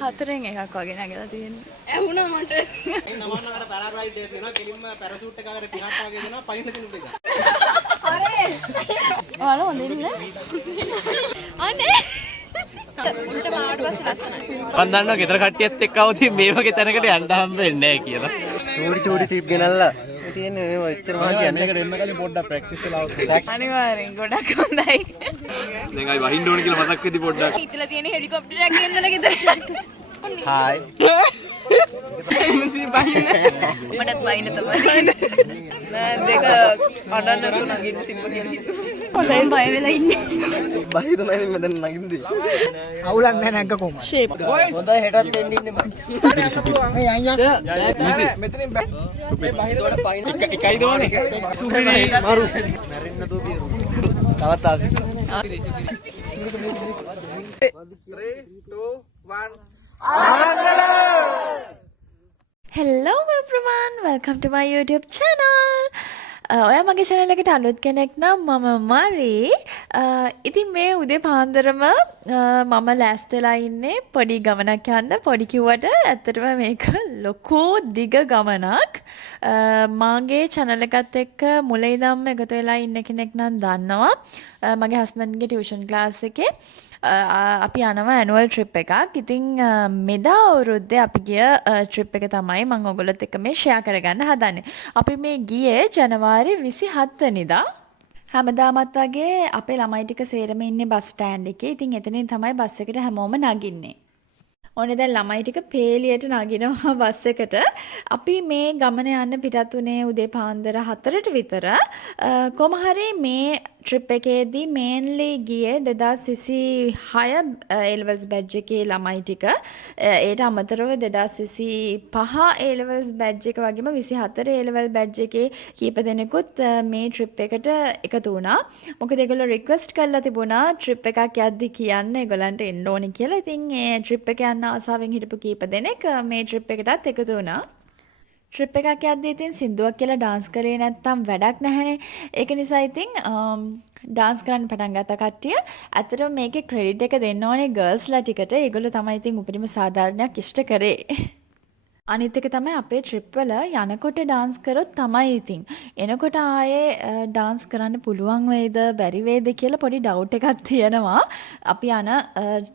හතරෙන් එකක් වගේ නැගලා තියෙන්නේ. ඇහුණා මට. නමන්න අර පැරාග්ලයිඩ් එක තියෙනවා කෙලින්ම පැරෂූට් එක අර පිහාට වගේ දෙනවා පයින් දෙනුත් එක. අරේ. ඔයාලා හොඳින් නේ? අනේ. උඩට මාවට පස්සේ ලස්සනයි. මම දන්නවා ගෙදර කට්ටියත් එක්ක આવුත් මේ වගේ තැනකට යන්න හම්බ වෙන්නේ නැහැ කියලා. චූටි ටිප් ගෙනල්ලා තියෙන්නේ මේ ඔච්චර මහන්සි යන්න එකට එන්න කලින් පොඩ්ඩක් ප්‍රැක්ටිස් කරලා આવුත්. අනිවාර්යෙන් ගොඩක් හොඳයි. දැන් ආයි වහින්න ඕන කියලා මතක් වෙදි පොඩ්ඩක්. හිතලා තියෙන හෙලිකොප්ටරයක් ගෙන්නලා ගෙදර. හායි. මටත් වයින් තමයි. නෑ දෙක අඬන්න නගින්න තිබ්බ කියලා හිතුවා. හොඳයි බය වෙලා ඉන්නේ. බයි තමයි මම දැන් නගින්නේ. අවුලක් නැහැ නැග්ග කොහොමද? ෂේප්. හොඳයි හෙටත් එන්න ඉන්නේ බයි. මෙතනින් එකයි දෝනේ. සුපිරි මාරු. මැරෙන්න දෝ බිරු. තවත් ආසි. 3 2 1 Hello everyone, welcome to my YouTube channel. ඔයා මගේ channel එකට අලුත් කෙනෙක් නම් මම මරි. ඉතින් මේ උදේ පාන්දරම මම ලෑස්තිලා ඉන්නේ පොඩි ගමනක් යන්න. පොඩි කිව්වට ඇත්තටම මේක ලොකු දිග ගමනක්. මාගේ channel එකත් එක්ක මුලින් ඉඳන්ම එකතු වෙලා ඉන්න කෙනෙක් නම් දන්නවා. මගේ හස්බන්ඩ්ගේ ටියුෂන් ක්ලාස් එකේ අපි යනවා ඇනුවල් ට්‍රිප් එකක්. ඉතින් මෙදා අවුරුද්දේ අපි ගිය ට්‍රිප් එක තමයි මම ඔයගොල්ලොත් එක්ක මේ ෂෙයා කරගන්න හදන්නේ. අපි මේ ගියේ ජනවාරි 27 වෙනිදා. හැමදාමත් වගේ අපේ ළමයි ටික සේරම ඉන්නේ බස් ස්ටෑන්ඩ් එකේ. ඉතින් එතනින් තමයි බස් එකට හැමෝම නගින්නේ. ඕනේ දැන් ළමයි ටික පේලියට නගිනවා බස් එකට. අපි මේ ගමන යන්න පිටත් උනේ උදේ පාන්දර 4ට විතර. කොහොම හරි මේ ට්‍රිප් එකේදී මේන්ලි ගියේ 2026 A-levels බැච් එකේ ළමයි ටික. ඒට අමතරව 2025 A-levels බැච් එක වගේම 24 A-level බැච් එකේ කීප දෙනෙකුත් මේ ට්‍රිප් එකට එකතු වුණා. මොකද ඒගොල්ලෝ රික්වෙස්ට් කරලා තිබුණා ට්‍රිප් එකක් යද්දි කියන්න ඒගොල්ලන්ට එන්න ඕනි කියලා. ඉතින් ඒ ට්‍රිප් එක යන්න ආසාවෙන් හිටපු කීප දෙනෙක් මේ ට්‍රිප් එකටත් එකතු වුණා. ට්‍රිප් එකක් යද්දී ඉතින් සින්දුවක් කියලා ඩාන්ස් කරේ නැත්තම් වැඩක් නැහැනේ. ඒක නිසා ඉතින් ඩාන්ස් කරන්න පටන් ගත්ත කට්ටිය. ඇත්තටම මේකේ ක්‍රෙඩිට් එක දෙන්න ඕනේ ගර්ල්ස්ලා ටිකට. ඒගොල්ලෝ තමයි ඉතින් උපරිම සාධාරණයක් ඉෂ්ට කරේ. අනිත් එක තමයි අපේ ට්‍රිප් වල යනකොට ඩාන්ස් කරොත් තමයි ඉතින් එනකොට ආයේ ඩාන්ස් කරන්න පුළුවන් වේද බැරි වේද කියලා පොඩි ඩවුට් එකක් තියෙනවා. අපි යන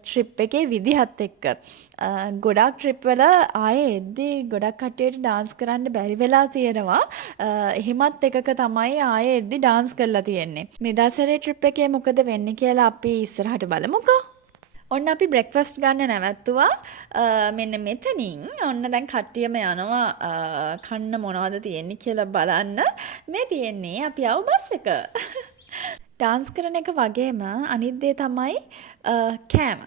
ට්‍රිප් එකේ විදිහත් එක්ක. ගොඩක් ට්‍රිප් වල ආයේ එද්දී ගොඩක් කට්ටියට ඩාන්ස් කරන්න බැරි වෙලා තියෙනවා. එහෙමත් එකක තමයි ආයේ එද්දී ඩාන්ස් කරලා තියෙන්නේ. මේ දවසේ ට්‍රිප් එකේ මොකද වෙන්නේ කියලා අපි ඉස්සරහට බලමුකෝ. ඔන්න අපි බ්‍රෙක්ෆාස්ට් ගන්න නැවැත්තුවා. මෙන්න මෙතනින් ඔන්න දැන් කට්ටියම යනවා කන්න මොනවද තියෙන්නේ කියලා බලන්න. මේ තියෙන්නේ අපි ආව බස් එක. ඩාන්ස් කරන එක වගේම අනිත් දේ තමයි කෑම.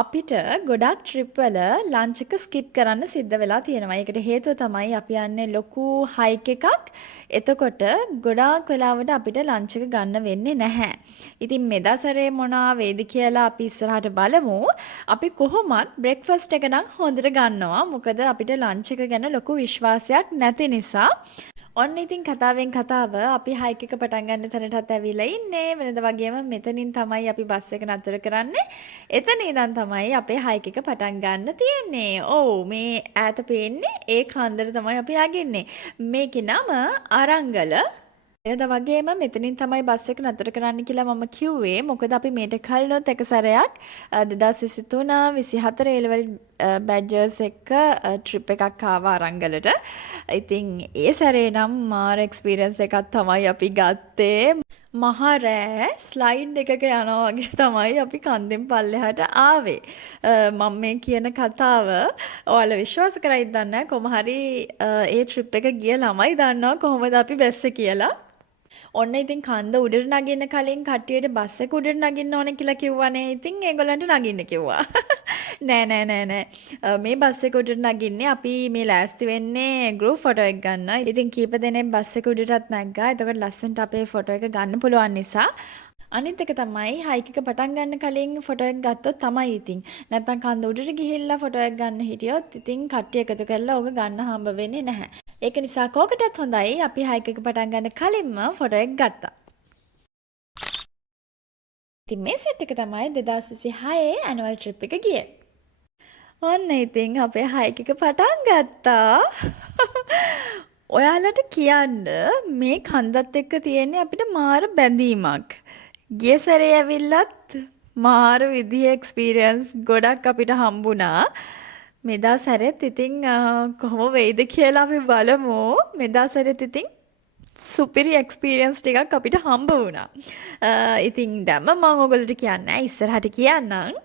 අපිට ගොඩක් ට්‍රිප් වල ලන්ච් එක ස්කිප් කරන්න සිද්ධ වෙලා තියෙනවා. ඒකට හේතුව තමයි අපි යන්නේ ලොකු හයික් එකක්. එතකොට ගොඩාක් වෙලාවට අපිට ලන්ච් එක ගන්න වෙන්නේ නැහැ. ඉතින් මෙදා සැරේ මොනවා වේද කියලා අපි ඉස්සරහට බලමු. අපි කොහොමත් බ්‍රෙක්ෆාස්ට් එක නම් හොඳට ගන්නවා. මොකද අපිට ලන්ච් එක ගැන ලොකු විශ්වාසයක් නැති නිසා. ඔන්න ඉතින් කතාවෙන් කතාව අපි හයික් එක පටන් ගන්න තැනටත් ඇවිල්ලා ඉන්නේ. වෙනද වගේම මෙතනින් තමයි අපි බස් එක නතර කරන්නේ. එතන ඉඳන් තමයි අපේ හයික් එක පටන් ගන්න තියෙන්නේ. ඔව් මේ ඈත පේන්නේ ඒ කන්දර තමයි අපි යගින්නේ. මේකේ නම අරංගල. වෙනද වගේම මෙතනින් තමයි බස් එක නතර කරන්න කියලා මම කිව්වේ. මොකද අපි මේට කලිනුත් එක සැරයක් 2023 24 A-level බැජර්ස් එක්ක ට්‍රිප් එකක් ආවා අරංගලට. ඉතින් ඒ සැරේ නම් මාර එක්ස්පීරියන්ස් එකක් තමයි අපි ගත්තේ. මහා රෑ ස්ලයිඩ් එකක යනවා වගේ තමයි අපි කන්දෙන් පල්ලෙහාට ආවේ. මම මේ කියන කතාව ඔයාලා විශ්වාස කරයිද දන්නේ නැහැ. කොහොම හරි ඒ ට්‍රිප් එක ගිය ළමයි දන්නවා කොහොමද අපි බැස්සේ කියලා. ඔන්න ඉතින් කන්ද උඩට නගින්න කලින් කට්ටියට බස් එක උඩට නගින්න ඕනේ කියලා කිව්වනේ. ඉතින් ඒගොල්ලන්ට නගින්න කිව්වා. නෑ. මේ බස් එක උඩට නගින්නේ අපි මේ ලෑස්ති වෙන්නේ ගෲප් ෆොටෝ එක ගන්න. ඉතින් කීප දෙනෙක් බස් එක උඩටත් නැග්ගා. එතකොට ලස්සනට අපේ ෆොටෝ එක ගන්න පුළුවන් නිසා. අනිත් එක තමයි හයික් එක පටන් ගන්න කලින් ෆොටෝ එක ගත්තොත් තමයි ඉතින්. නැත්තම් කන්ද උඩට ගිහිල්ලා ෆොටෝ එක ගන්න හිටියොත් ඉතින් කට්ටිය එකතු කරලා ඕක ගන්න හම්බ වෙන්නේ නැහැ. ඒක නිසා කෝකටත් හොඳයි අපි හයික් එක පටන් ගන්න කලින්ම ෆොටෝ එක ගත්තා. ඉතින් මේ සෙට් එක තමයි 2026 ඇනුවල් ට්‍රිප් එක ගියේ. ඔන්න ඉතින් අපේ හයික් එක පටන් ගත්තා. ඔයාලට කියන්න මේ කන්දත් එක්ක තියෙන්නේ අපිට මාර බැඳීමක්. ගිය සැරේ ඇවිල්ලත් මාර විදිහේ එක්ස්පීරියන්ස් ගොඩක් අපිට හම්බුණා. මෙදා සැරෙත් ඉතින් කොහොම වෙයිද කියලා අපි බලමු. මෙදා සැරෙත් ඉතින් සුපිරි එක්ස්පීරියන්ස් ටිකක් අපිට හම්බ වුණා. ඉතින් දැම්ම මම ඔයගොල්ලෝට කියන්නේ ඉස්සරහට කියන්නම්.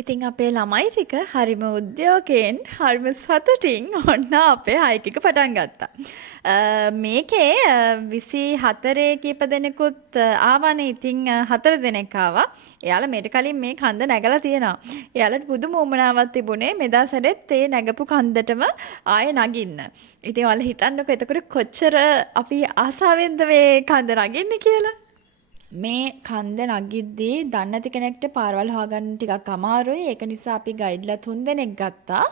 ඉතින් අපේ ළමයි ටික හරිම උද්‍යෝගයෙන් හරිම සතුටින් ඔන්න අපේ හයික් එක පටන් ගත්තා. මේකේ 24 කීප දෙනෙකුත් ආවනේ. ඉතින් 4 දෙනෙක් ආවා. එයාලා මේට කලින් මේ කන්ද නැගලා තියෙනවා. එයාලට පුදුම උමනාවක් තිබුණේ මෙදා සැරෙත් ඒ නැගපු කන්දටම ආයෙ නගින්න. ඉතින් ඔයාලා හිතන්නකෝ එතකොට කොච්චර අපි ආසාවෙන්ද මේ කන්ද නගින්නේ කියලා. මේ කන්ද නගිද්දී දන්නේ නැති කෙනෙක්ට පාරවල් හොයාගන්න ටිකක් අමාරුයි. ඒක නිසා අපි ගයිඩ්ලා 3 දෙනෙක් ගත්තා.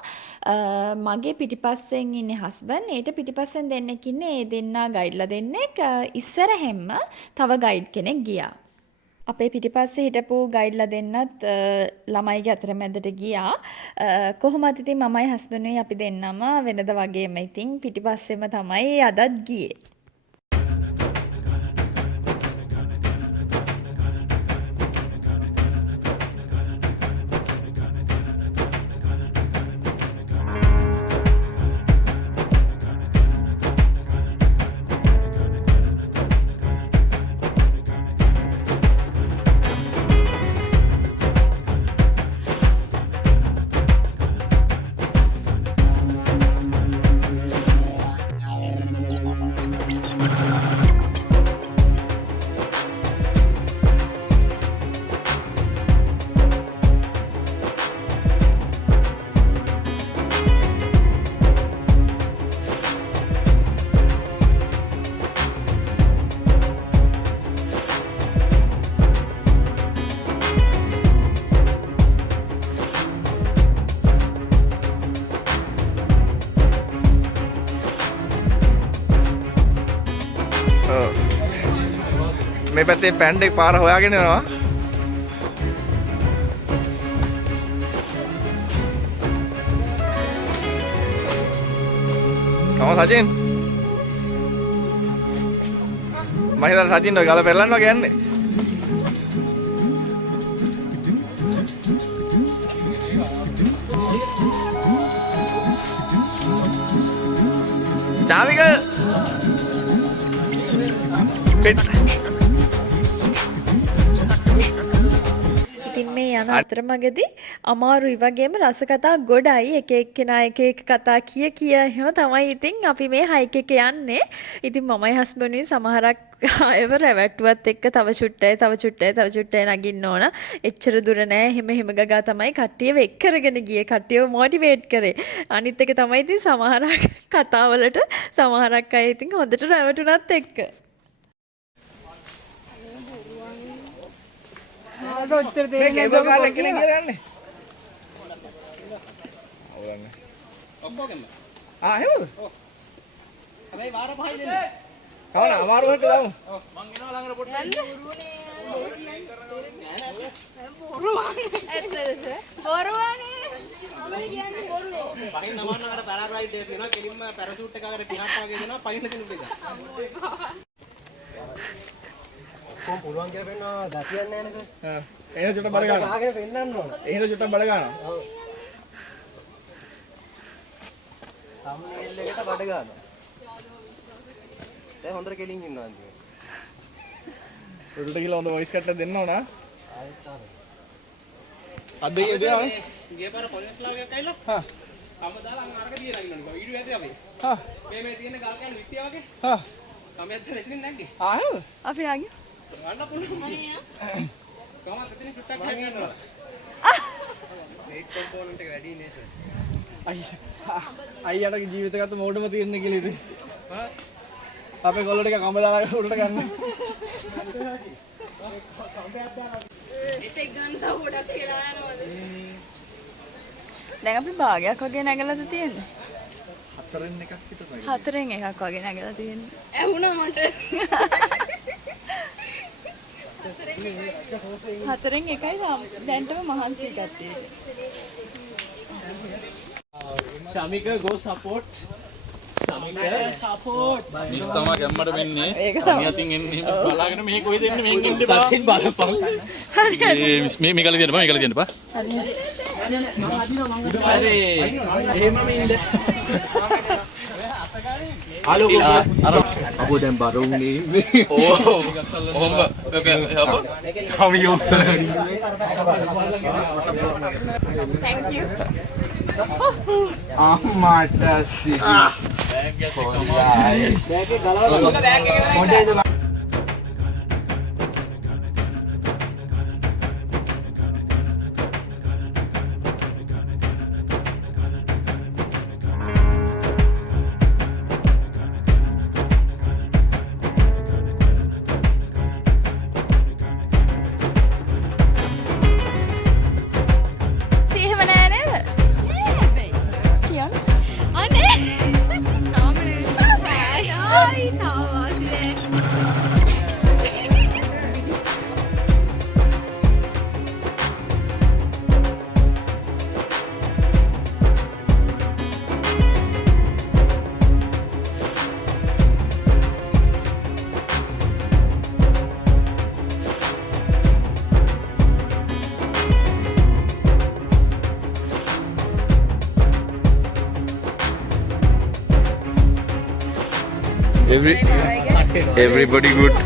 මගේ පිටිපස්සෙන් ඉන්නේ හස්බන්ඩ්. ඊට පිටිපස්සෙන් දෙන්නෙක් ඉන්නේ. ඒ දෙන්නා ගයිඩ්ලා දෙන්නෙක්. ඉස්සරහෙන්ම තව ගයිඩ් කෙනෙක් ගියා. අපේ පිටිපස්සේ හිටපු ගයිඩ්ලා දෙන්නත් ළමයිගේ අතරමැදට ගියා. කොහොමද ඉතින් මමයි හස්බන්ඩ්ුයි අපි දෙන්නම වෙනද වගේම ඉතින් පිටිපස්සෙම තමයි අදත් ගියේ. මේ පැත්තේ පැන්ඩෙක් පාර හොයාගෙන යනවා. කොහොමද සජින්? මම හිතලා සජින් ඔය ගල පෙරලන්න වගේ යන්නේ. චාවික ඉතින් මේ යන අතරමඟදී අමාරුයි වගේම රස කතා ගොඩයි. එක එක්කෙනා එක එක කතා කිය එහෙම තමයි ඉතින් අපි මේ හයික් එක යන්නේ. ඉතින් මමයි හස්බන්ඩ්ුයි සමහරක් අයව රැවට්ටුවත් එක්ක තව චුට්ටයි නගින්න ඕන. එච්චර දුර නෑ. එහෙම ගගා තමයි කට්ටියව එක් කරගෙන ගියේ. කට්ටියව මොටිවේට් කරේ. අනිත් එක තමයි ඉතින් සමහරක් කතාවලට සමහරක් අය ඉතින් හොඳට රැවටුණත් එක්ක. මේ කේබල් කාර් එක කෙනෙක් කියලා ගන්න. අවුලන්නේ. ඔක්කොගෙම. එහෙමද? ඔව්. හැබැයි වාර 5යි දෙන්නේ. කවන අමාරුවට දාමු. ඔව් මං එනවා ළඟට පොඩ්ඩක්. බොරුවනේ. අපිට කියන්නේ බොරුනේ. පහින් නමන්න අර පැරාග්ලයිඩ් එක තියෙනවා. කෙලින්ම පැරෂූට් එක අර පිහාට වගේ දෙනවා. පහින් දෙන්න දෙන්න. කොහොම පුළුවන් කියලා පෙන්නනවා දැකියන්නේ නැහැ නේද? එහෙනම් චුට්ටක් බඩ ගන්න. ආගෙන පෙන්නන්න ඕන. එහෙනම් චුට්ටක් බඩ ගන්න. ඔව්. තම්නේල් එකට බඩ ගන්නවා. දැන් හොඳට කෙලින් ඉන්නවා අන්තිමට. උඩට ගිහලා හොඳ වොයිස් කට් එකක් දෙන්න ඕන. ආයෙත් ආවේ. අද්දේ දෙනවා. ගිය පාර පොලිස්ලා වගේ ඇවිල්ලා. හා. කම දාලා අං අරක දියලා ඉන්නවනේ. වීඩියෝ ඇති අපි. හා. මේ තියෙන ගල් කෑල්ල විත්තිය වගේ. හා. කමයක් දැන් එතනින් නැග්ගේ. එහෙමද? අපි ආගිය. ගන්න පුළුවන්. කමක් එතනින් චුට්ටක් හැංගන්නවා. මේක් කොම්පෝනන්ට් එක වැඩි නේද? අයියට ජීවිත ගත මොඩම තියෙන්නේ කියලා ඉතින්. හා. අපේ ගොල්ලෝ ටික කඹ දාලා උඩට ගන්න. ඉතින් ගන්න තව ගොඩක් කියලා යනවද? දැන් අපි භාගයක් වගේ නැගලාද තියෙන්නේ? හතරෙන් එකක් විතර නේද? හතරෙන් එකක් වගේ නැගලා තියෙන්නේ. ඇහුණා මට. හතරෙන් එකයි දැන්ටම මහන්සි ගත්තේ. Shamika go support. Shamika support. Miss තමයි ගැම්මට වෙන්නේ. අනියතින් එන්නේ බලාගෙන මේ කොයිද එන්නේ මෙන් එන්න බා. සචින් බලපන්. මේ කල දෙන්න බා මේ කල දෙන්න බා. හරි. එහෙමම ඉන්න. හලෝ අර අබෝ දැන් බරුන්නේ. ඔහොම ඔකේ හප. කවි යොස්තන Thank you. අම්මාට සිහි බෑග් එකක් කමායි. බෑග් එක ගලවලා බෑග් එක මොඩේද එහෙම නෑ නේද? කියන්න. අනේ. තාමනේ. ආයි තාවාසිලේ. Everybody good.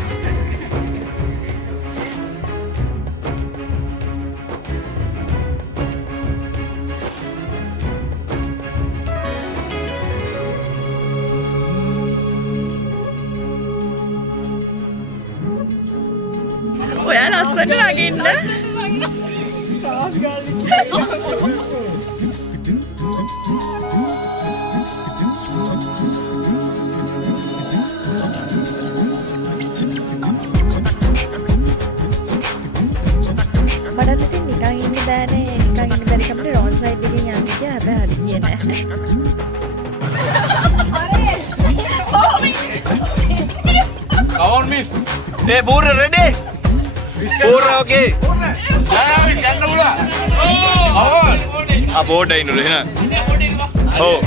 ඔයා ලස්සට නගින්න. මටත් ඉතින් නිකන් ඉන්න බෑනේ. නිකන් ඉන්න බැරි කමට රෝන් සයිඩ් එකෙන් යන්න කියලා හැබැයි හරි ගියේ නෑ. Come on miss. Hey, Burra ready? Burra okay. Yeah, miss යන්න උලා. Ah, board అయిన రేనా. Oh.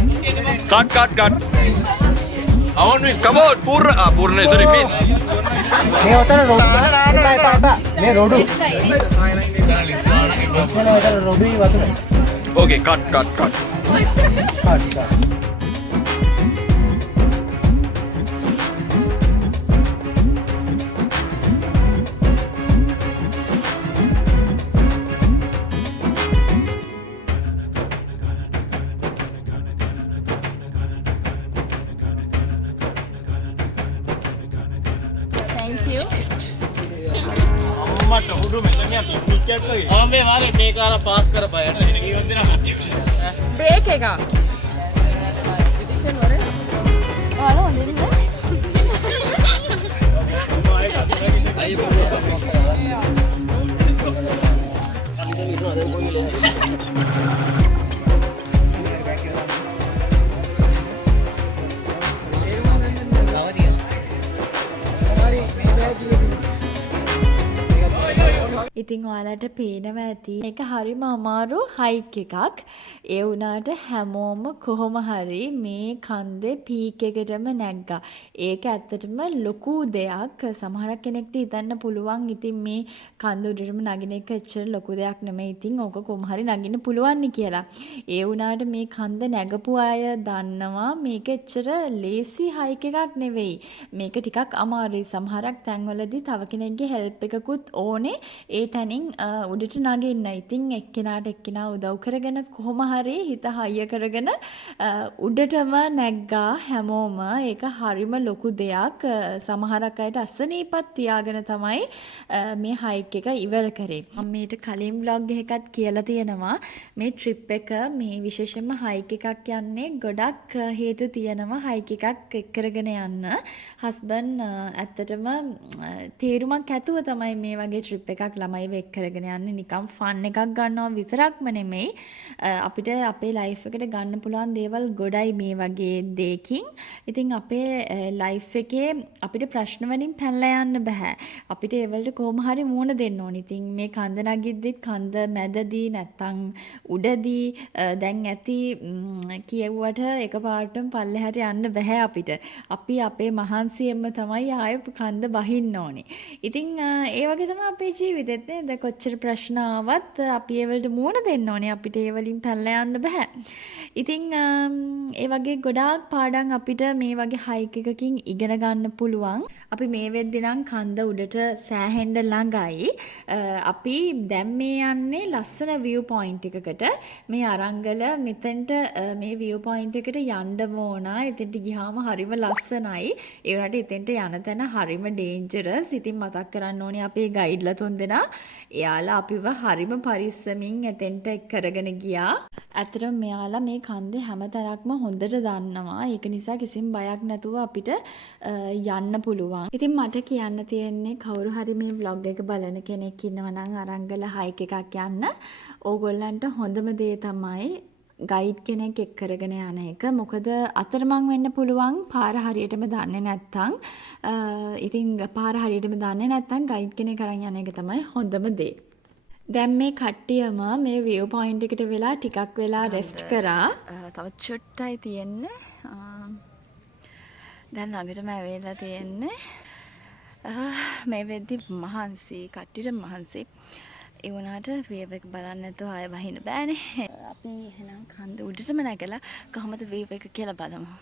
Cut. Come on miss. Come on, Burra. Ah, Burra ne sorry miss. මේ උතන රොඩු මේ රොඩු රොඩු වතුර Okay, cut. Thank you. Ambe mare මේක අර pass කරපය. Break එක. ඔයාලා හොඳින්ද? ඉතින් ඔයාලට පේනවා ඇති මේක හරිම අමාරු හයික් එකක්. ඒ වුණාට හැමෝම කොහොම හරි මේ කන්දේ පීක් එකටම නැග්ගා. ඒක ඇත්තටම ලොකු දෙයක්. සමහරක් කෙනෙක්ට හිතන්න පුළුවන් ඉතින් මේ කන්ද උඩටම නගින එක එච්චර ලොකු දෙයක් නෙමෙයි. ඉතින් ඕක කොහොම හරි නගින්න පුළුවන් නේ කියලා. ඒ වුණාට මේ කන්ද නැගපු අය දන්නවා මේක එච්චර ලේසි හයික් එකක් නෙවෙයි. මේක ටිකක් අමාරුයි. සමහරක් තැන්වලදී තව කෙනෙක්ගේ හෙල්ප් එකකුත් ඕනේ. ඒ තැනින් උඩට නගින්න. ඉතින් එක්කෙනාට එක්කෙනා උදව් කරගෙන කොහොම හරි හිත හයිය කරගෙන උඩටම නැග්ගා හැමෝම. ඒක හරිම ලොකු දෙයක්. සමහරක් අයට අසනීපත් තියාගෙන තමයි මේ හයික් එක ඉවර කරේ. මම මේට කලින් vlog එකකත් කියලා තියෙනවා මේ ට්‍රිප් එක මේ විශේෂයෙන්ම හයික් එකක් යන්නේ ගොඩක් හේතු තියෙනවා හයික් එකක් එක්කරගෙන යන්න. හස්බන්ඩ් ඇත්තටම තේරුමක් ඇතුව තමයි මේ වගේ ට්‍රිප් එකක් ළමයිව එක් කරගෙන යන්නේ. නිකම් ෆන් එකක් ගන්නවා විතරක්ම නෙමෙයි. අපිට අපිට අපේ ලයිෆ් එකට ගන්න පුළුවන් දේවල් ගොඩයි මේ වගේ දෙයකින්. ඉතින් අපේ ලයිෆ් එකේ අපිට ප්‍රශ්න වලින් පැනලා යන්න බෑ. අපිට ඒ වලට කොහොම හරි මුහුණ දෙන්න ඕනේ. ඉතින් මේ කන්ද නගිද්දිත් කන්ද මැදදී නැත්තම් උඩදී දැන් ඇති කියවුවට එකපාරටම පල්ලෙහාට යන්න බෑ අපිට. අපි අපේ මහන්සියෙන්ම තමයි ආයෙ කන්ද බහින්න ඕනේ. ඉතින් ඒ වගේ තමයි අපේ ජීවිතෙත් නේද? කොච්චර ප්‍රශ්න ආවත් අපි ඒ වලට මුහුණ දෙන්න ඕනේ. අපිට ඒ වලින් පැනලා යන්න බෑ. ඉතින් ඒ වගේ ගොඩාක් පාඩම් අපිට මේ වගේ හයික් එකකින් ඉගෙන ගන්න පුළුවන්. අපි මේ වෙද්දි නම් කන්ද උඩට සෑහෙන්න ළඟයි. අපි දැන් මේ යන්නේ ලස්සන view point එකකට. මේ අරංගල මෙතෙන්ට මේ view point එකට යන්න ඕන. එතෙන්ට ගියාම හරිම ලස්සනයි. ඒ වුණාට එතෙන්ට යන තැන හරිම ඩේන්ජරස්. ඉතින් මතක් කරන්න ඕනේ අපේ ගයිඩ්ලා තුන්දෙනා. එයාලා අපිව හරිම පරිස්සමින් එතෙන්ට කරගෙන ගියා. ඇත්තටම මෙයාලා මේ කන්දේ හැමතැනක්ම හොඳට දන්නවා. ඒක නිසා කිසිම බයක් නැතුව අපිට යන්න පුළුවන්. ඉතින් මට කියන්න තියෙන්නේ කවුරු හරි මේ vlog එක බලන කෙනෙක් ඉන්නවා නම් අරංගල හයික් එකක් යන්න. ඕගොල්ලන්ට හොඳම දේ තමයි ගයිඩ් කෙනෙක් එක් කරගෙන යන එක. මොකද අතරමං වෙන්න පුළුවන් පාර හරියටම දන්නේ නැත්නම්. ඉතින් පාර හරියටම දන්නේ නැත්නම් ගයිඩ් කෙනෙක් අරන් යන එක තමයි හොඳම දේ. දැන් මේ කට්ටියම මේ view point එකට වෙලා ටිකක් වෙලා රෙස්ට් කරා. තව චුට්ටයි තියෙන්නේ. දැන් ළඟටම ඇවිල්ලා තියෙන්නේ. මේ වෙද්දි මහන්සි කට්ටියට මහන්සි. ඒ වුණාට වේව් එක බලන්න නැතුව ආයෙ බහින්න බෑනේ. අපි එහෙනම් කන්ද උඩටම නැගලා කොහමද වේව් එක කියලා බලමු.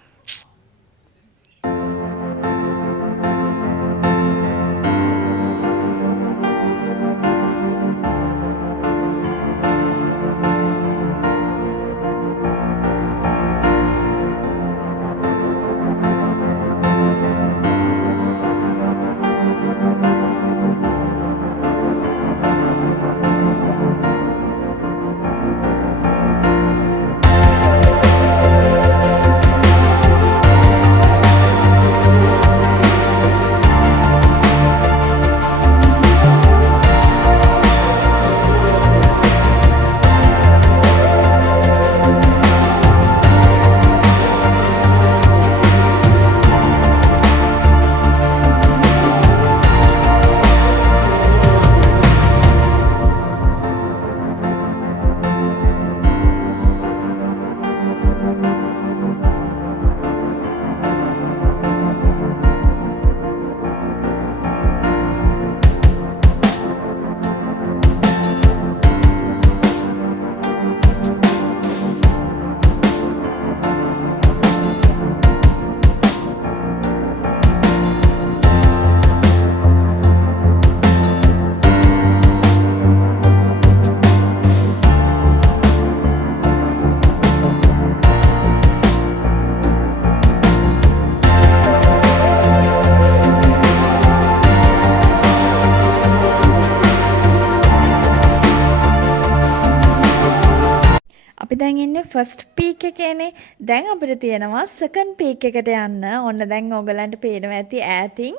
අපි දැන් ඉන්නේ ෆස්ට් පීක් එකේනේ. දැන් අපිට තියෙනවා සෙකන්ඩ් පීක් එකට යන්න. ඔන්න දැන් ඕගලන්ට පේනවා ඇති ඈතින්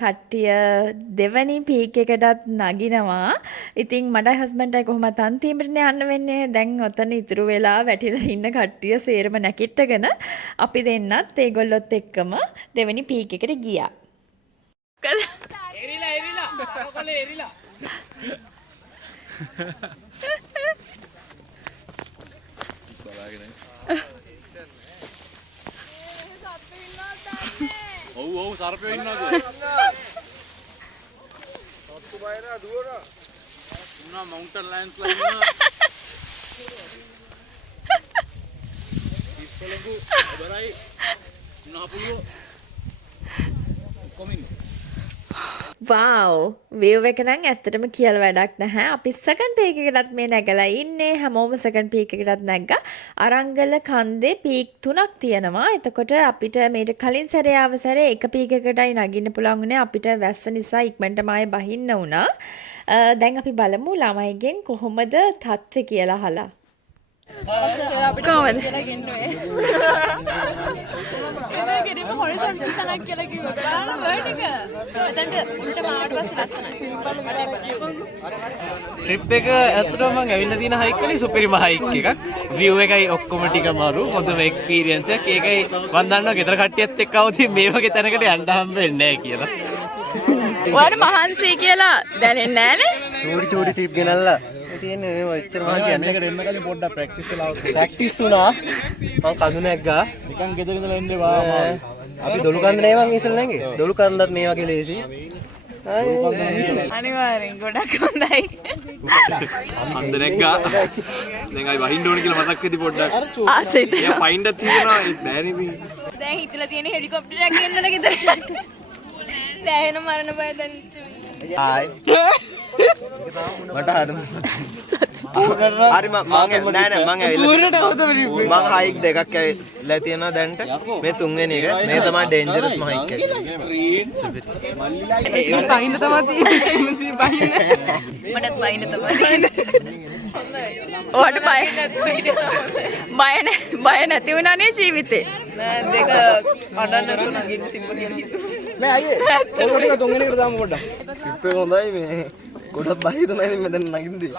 කට්ටිය දෙවනි පීක් එකටත් නගිනවා. ඉතින් මටයි හස්බන්ඩ්ටයි කොහොමද අන්තිමටනේ යන්න වෙන්නේ. දැන් ඔතන ඉතුරු වෙලා වැටිලා ඉන්න කට්ටිය සේරම නැකිටගෙන අපි දෙන්නත් ඒගොල්ලොත් එක්කම දෙවනි පීක් එකට ගියා. එරිලා. ඔව් සර්පයෝ ඉන්නවද? සත්තු බයලා දුවනවා. උනා මවුන්ටන් ලයන්ස්ලා ඉන්නවා. ඉස්සලඟු බරයි නාපුලෝ කොමින්. වව් වේව් එක නම් ඇත්තටම කියලා වැඩක් නැහැ. අපි සෙකන්ඩ් පීක් එකටත් මේ නැගලා ඉන්නේ. හැමෝම සෙකන්ඩ් පීක් එකටත් නැග්ගා. අරංගල කන්දේ පීක් 3ක් තියෙනවා. එතකොට අපිට මේට කලින් සැරේ ආව සැරේ එක පීක් එකටයි නගින්න පුළුවන් උනේ. අපිට වැස්ස නිසා ඉක්මනටම ආයේ බහින්න වුණා. දැන් අපි බලමු ළමයිගෙන් කොහොමද තත්ත්වය කියලා අහලා. කොහමද? කෙනෙක් හොරිසොන්ටල් තලක් කියලා කිව්වා. බලන්න වර්ඩ් එක. එතනට උඩට මාවට පස්සේ ලස්සනයි. ට්‍රිප් එක ඇත්තටම මම ඇවිල්ලා තියෙන හයික් එකේ සුපිරිම හයික් එකක්. view එකයි ඔක්කොම ටික මාරු. හොඳම එක්ස්පීරියන්ස් එකක්. ඒකයි මම දන්නවා ගෙදර කට්ටියත් එක්ක આવුදී මේ වගේ තැනකට යන්න හම්බ වෙන්නේ නැහැ කියලා. ඔයාලට මහන්සි කියලා දැනෙන්නේ නැහනේ? චූටි ට්‍රිප් ගෙනල්ලා තියෙන්නේ මේ ඔච්චර මහන්සි යන්න එකට එන්න කලින් පොඩ්ඩක් ප්‍රැක්ටිස් කරලා આવුත්. ප්‍රැක්ටිස් වුණා. මම කඳු නැග්ගා. නිකන් ගෙදර ඉඳලා එන්නේ වා. අපි දොළු කන්ද නේ මං ඉස්සෙල් නැගේ. දොළු කන්දත් මේ වගේ ලේසි. අනිවාර්යෙන් ගොඩක් හොඳයි. අන්ද නැග්ගා. දැන් ආයි වහින්න ඕන කියලා මතක් වෙදි පොඩ්ඩක්. ආසෙත්. එයා පයින්ඩත් තියෙනවා බෑනේ මේ. දැන් හිතලා තියෙන හෙලිකොප්ටරයක් ගෙන්නන ගෙදර. දැන් මරණ බය දැන්. ආයි මට හරිම හරි මම නෑ මම ඇවිල්ලා මම හයික් දෙකක් ඇවිල්ලා තියෙනවා දැන්ට මේ තුන්වෙනි එක මේ තමයි ඩේන්ජරස් හයික් එක මටත් වයින් තමයි. ඔයාලට බය නැති වුණානේ ජීවිතේ. දෙක අඬන්න නගින්න තිබ්බ කියලා නෑ අයියේ ඔය ටික තුන්වෙනි එකට දාමු පොඩ්ඩක් ටිප් එක හොඳයි මේ ගොඩක් බහිත නැහැ මෙතන නගින්දී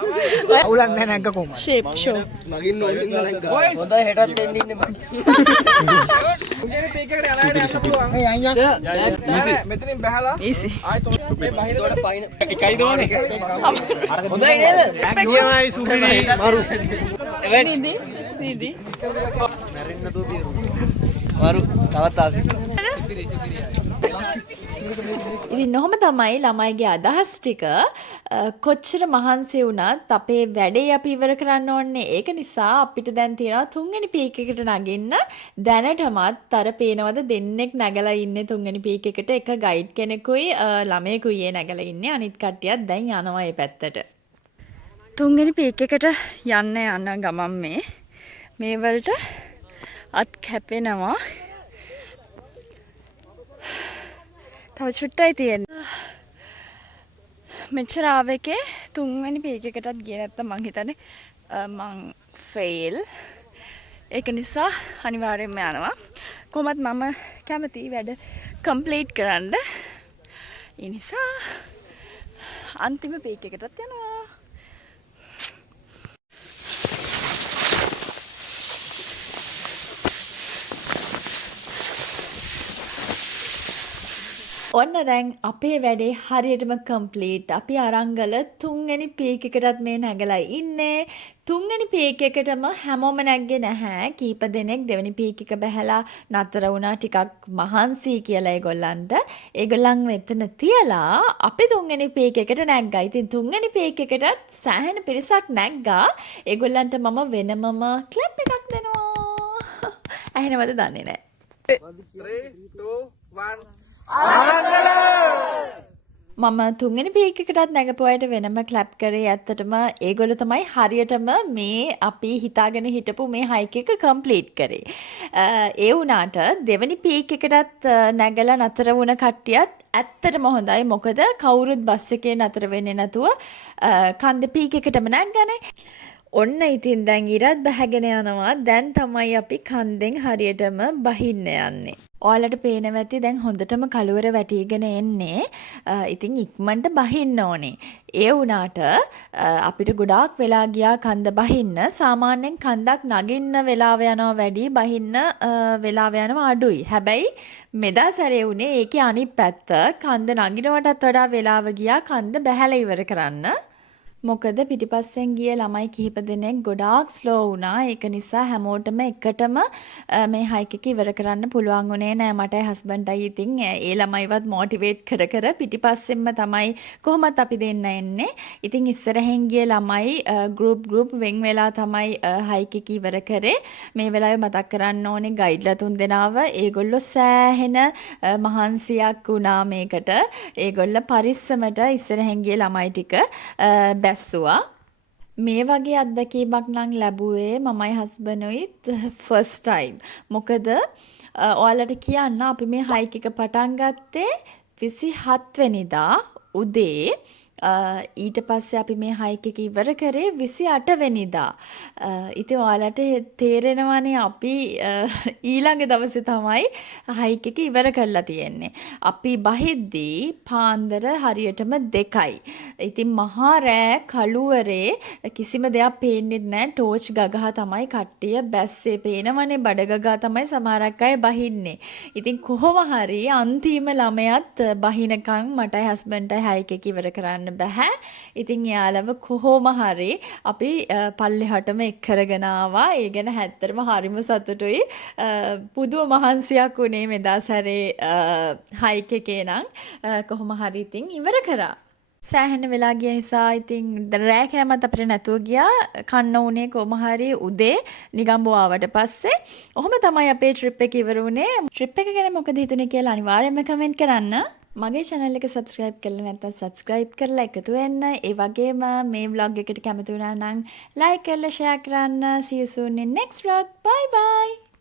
අවුලක් නැහැ නැග්ග කොහමද ෂේප් ෂෝ. නගින්න ඕනේ ඉඳලා නැග්ගා හොඳයි හෙටත් එන්න ඉන්න බං. උගේ පීක් එකට යලාට යන්න පුළුවන් ඒ අයියා මෙතනින් බහලා ඊසි. ආයෙත් මේ බහිනකොට පයින් එකයි දෝනේ. හොඳයි නේද? නියමයි සුපිරි. මාරු. නීදි. මැරෙන්න නෑ පියරු. මාරු. තවත් ආසි. ඉතින් නොහොම තමයි ළමයිගේ අදහස් ටික කොච්චර මහන්සි වුණත් අපේ වැඩේ අපි ඉවර කරන්න ඕනේ. ඒක නිසා අපිට දැන් තියෙනවා තුන්වෙනි පීක් එකට නගින්න. දැනටමත් අර පේනවද දෙන්නෙක් නැගලා ඉන්නේ තුන්වෙනි පීක් එකට. එක ගයිඩ් කෙනෙකුයි ළමයෙකුයි නැගලා ඉන්නේ. අනිත් කට්ටියත් දැන් යනවා මේ පැත්තට. තුන්වෙනි පීක් එකට යන්න ගමන් මේ වලට අත් කැපෙනවා. තව චුට්ටයි තියෙන්නේ. මෙච්චර ආවෙකේ තුන්වෙනි පීක් එකටත් ගියේ නැත්තම් මං හිතන්නේ මං ෆේල්. ඒක නිසා අනිවාර්යෙන්ම යනවා. කොහොමත් මම කැමතියි වැඩ කම්ප්ලීට් කරන්න. ඒ නිසා අන්තිම පීක් එකටත් යනවා. ඔන්න දැන් අපේ වැඩේ හරියටම කම්ප්ලීට්. අපි අරංගල තුන්වෙනි පීක් එකටත් මේ නැගලා ඉන්නේ. තුන්වෙනි පීක් එකටම හැමෝම නැග්ගේ නැහැ. කීප දෙනෙක් දෙවෙනි පීක් එක බහැලා නතර වුණා ටිකක් මහන්සි කියලා ඒගොල්ලන්ට. ඒගොල්ලන් මෙතන තියලා අපි තුන්වෙනි පීක් එකට නැග්ගා. ඉතින් තුන්වෙනි පීක් එකටත් සෑහෙන පිරිසක් නැග්ගා. ඒගොල්ලන්ට මම වෙනමම ක්ලැප් එකක් දෙනවා. ඇහෙනවද දන්නේ නැහැ. 3 2 1 මම තුන්වෙනි පීක් එකටත් නැගපු අයට වෙනම ක්ලැප් කරේ. ඇත්තටම ඒගොල්ලෝ තමයි හරියටම මේ අපි හිතාගෙන හිටපු මේ හයික් එක කම්ප්ලීට් කරේ. ඒ වුණාට දෙවෙනි පීක් එකටත් නැගලා නතර වුණ කට්ටියත් ඇත්තටම හොඳයි. මොකද කවුරුත් බස් එකේ නතර වෙන්නේ නැතුව කන්ද පීක් එකටම නැග්ගනේ. ඔන්න ඉතින් දැන් ඉරත් බැහැගෙන යනවා. දැන් තමයි අපි කන්දෙන් හරියටම බහින්න යන්නේ. ඔයාලට පේනවා ඇති දැන් හොඳටම කළුවර වැටිගෙන එන්නේ. ඉතින් ඉක්මනට බහින්න ඕනේ. ඒ වුණාට අපිට ගොඩාක් වෙලා ගියා කන්ද බහින්න. සාමාන්‍යයෙන් කන්දක් නගින්න වෙලාව යනවා වැඩි, බහින්න වෙලාව යනවා අඩුයි. හැබැයි මෙදා සැරේ උනේ ඒකේ අනිත් පැත්ත. කන්ද නගිනවටත් වඩා වෙලාව ගියා කන්ද බැහැලා ඉවර කරන්න. මොකද පිටිපස්සෙන් ගිය ළමයි කිහිප දෙනෙක් ගොඩාක් ස්ලෝ වුණා. ඒක නිසා හැමෝටම එකටම මේ හයික් එක ඉවර කරන්න පුළුවන් වුණේ නෑ. මටයි හස්බන්ඩ්ටයි ඉතින් ඒ ළමයිවත් මොටිවේට් කර පිටිපස්සෙන්ම තමයි කොහොමත් අපි දෙන්න එන්නේ. ඉතින් ඉස්සරහෙන් ගිය ළමයි ගෲප් වෙන් වෙලා තමයි හයික් එක ඉවර කරේ. මේ වෙලාවේ මතක් කරන්න ඕනේ ගයිඩ්ලා තුන් දෙනාව. ඒගොල්ලෝ සෑහෙන මහන්සියක් වුණා මේකට. ඒගොල්ල පරිස්සමට ඉස්සරහෙන් ගිය ළමයි ටික බැස්සුවා. මේ වගේ අත්දැකීමක් නම් ලැබුවේ මමයි හස්බන්ඩ්ුයිත් ෆස්ට් ටයිම්. මොකද ඔයාලට කියන්න අපි මේ හයික් එක පටන් ගත්තේ 27 වෙනිදා උදේ ඊට පස්සේ අපි මේ හයික් එක ඉවර කරේ 28 වෙනිදා. ඉතින් ඔයාලට තේරෙනවානේ අපි ඊළඟ දවසේ තමයි හයික් එක ඉවර කරලා තියෙන්නේ. අපි බහිද්දී පාන්දර හරියටම 2යි. ඉතින් මහා රෑ කළුවරේ කිසිම දෙයක් පේන්නේ නැහැ. ටෝච් ගගහ තමයි කට්ටිය බැස්සේ. පේනවනේ බඩ ගගා තමයි සමහරක් අය බහින්නේ. ඉතින් කොහොම හරි අන්තිම ළමයාත් බහිනකම් මටයි හස්බන්ඩ්ටයි හයික් එක ඉවර කරන්න බෑ. ඉතින් යාළුව කොහොම හරි අපි පල්ලෙහාටම එක් කරගෙන ආවා. ඒ ගැන හැත්තරම හරිම සතුටුයි. පුදුම මහන්සියක් උනේ මෙදා සැරේ හයික් එකේ නම් කොහොම හරි ඉතින් ඉවර කරා. සෑහෙන වෙලා ගිය නිසා ඉතින් රෑ කෑමත් අපිට නැතුව ගියා. කන්න උනේ කොහොම හරි උදේ නිගම්බෝ ආවට පස්සේ. ඔහොම තමයි අපේ ට්‍රිප් එක ඉවර වුණේ. ට්‍රිප් එක ගැන මොකද හිතුනේ කියලා අනිවාර්යයෙන්ම කමෙන්ට් කරන්න. මගේ channel එක subscribe කරලා නැත්නම් subscribe කරලා එකතු වෙන්න. ඒ වගේම මේ vlog එකට කැමති වුණා නම් like කරලා share කරන්න. See you soon in next vlog. Bye bye.